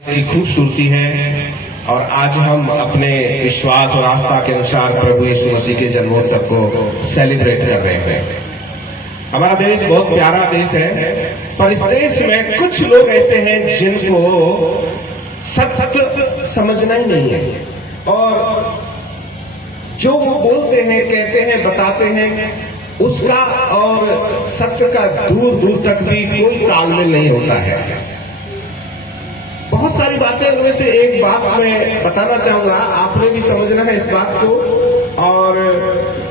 की खूबसूरती है और आज हम अपने विश्वास और आस्था के अनुसार प्रभु यीशु मसीह के जन्मोत्सव को सेलिब्रेट कर रहे हैं। हमारा देश बहुत प्यारा देश है, पर इस देश में कुछ लोग ऐसे हैं जिनको सत्य समझना ही नहीं है और जो वो बोलते हैं, कहते हैं, बताते हैं, उसका और सत्य का दूर दूर तक भी कोई तालमेल नहीं होता है। बहुत सारी बातें उनमें से एक बात मैं बताना चाहूंगा, आपने भी समझना है इस बात को। और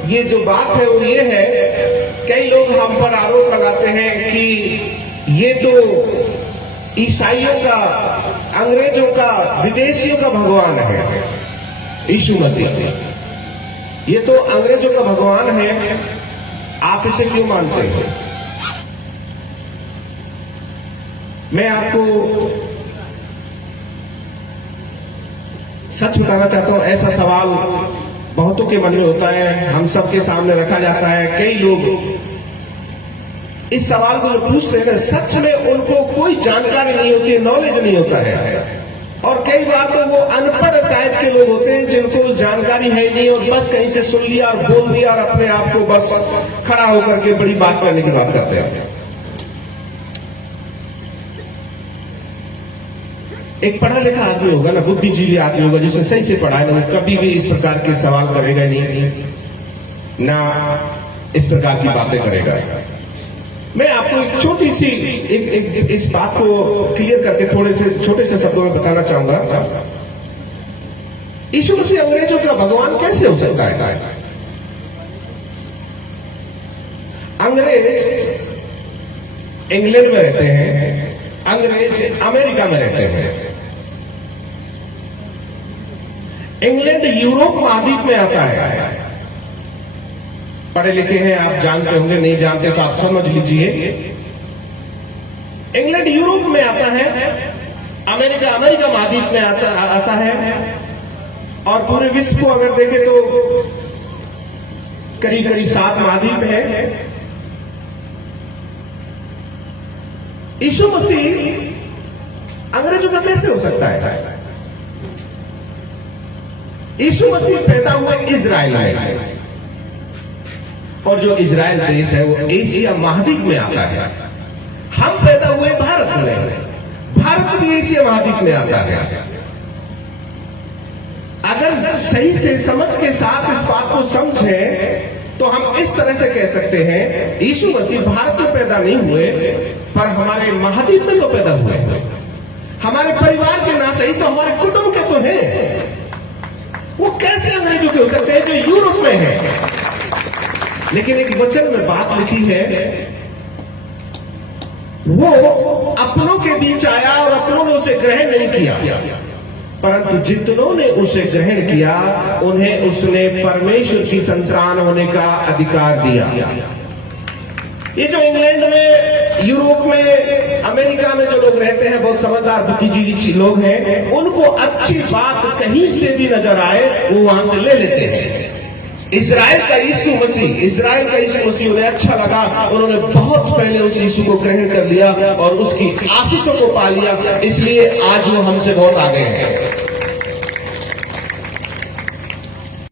ये जो बात है वो ये है, कई लोग हम पर आरोप लगाते हैं कि ये तो ईसाइयों का, अंग्रेजों का, विदेशियों का भगवान है यीशु मसीह। ये तो अंग्रेजों का भगवान है, आप इसे क्यों मानते हो? मैं आपको सच बताना चाहता हूं, ऐसा सवाल बहुतों के मन में होता है, हम सबके सामने रखा जाता है। कई लोग इस सवाल को जो पूछते हैं, सच में उनको कोई जानकारी नहीं होती, नॉलेज नहीं होता है। और कई बार तो वो अनपढ़ टाइप के लोग होते हैं जिनको जानकारी है नहीं और बस कहीं से सुन लिया और बोल दिया और अपने आप को बस खड़ा होकर के बड़ी बात करने की बात करते हैं। एक पढ़ा लिखा आदमी होगा ना, बुद्धिजीवी आदमी होगा, जिसने सही से पढ़ा है ना, वो कभी भी इस प्रकार के सवाल करेगा नहीं, ना इस प्रकार की बातें करेगा। मैं आपको एक छोटी सी एक इस बात को क्लियर करके थोड़े से छोटे से शब्दों में बताना चाहूंगा। यीशु मसीह अंग्रेजों का भगवान कैसे हो सकता है? अंग्रेज इंग्लैंड में रहते हैं, अंग्रेज अमेरिका में रहते हैं। इंग्लैंड यूरोप महाद्वीप में आता है। पढ़े लिखे हैं, आप जानते होंगे, नहीं जानते तो आप समझ लीजिए। इंग्लैंड यूरोप में आता है, अमेरिका महाद्वीप में आता है। और पूरे विश्व को अगर देखें तो करीब करीब 7 महाद्वीप है। यीशु मसीह अंग्रेजों का कैसे हो सकता है? यीशु मसीह पैदा हुए इजराइल में, और जो इजराइल देश है वो एशिया महाद्वीप में आता है। हम पैदा हुए भारत में, भारत भी एशिया महाद्वीप में आता है। अगर सही से समझ के साथ इस बात को समझें तो हम इस तरह से कह सकते हैं, यीशु मसीह भारत में पैदा नहीं हुए, पर हमारे महाद्वीप में तो पैदा हुए हैं। हमारे परिवार के ना सही तो हमारे कुटुंब के तो हैं। वो कैसे अंग्रेजों के हो सकते हैं जो यूरोप में है? लेकिन एक वचन में बात लिखी है, वो अपनों के बीच आया और अपनों ने उसे ग्रहण नहीं किया, परंतु जितनों ने उसे ग्रहण किया उन्हें उसने परमेश्वर की संतान होने का अधिकार दिया। ये जो इंग्लैंड में, यूरोप में, अमेरिका में जो लोग रहते हैं, बहुत समझदार बुद्धिजीवी लोग हैं, उनको अच्छी बात कहीं से भी नजर आए वो वहां से ले लेते हैं। इजराइल का यीशु मसीह उन्हें अच्छा लगा, उन्होंने बहुत पहले उस यीशु को ग्रहण कर लिया और उसकी आशीषों को पा लिया, इसलिए आज वो हमसे बहुत आगे हैं।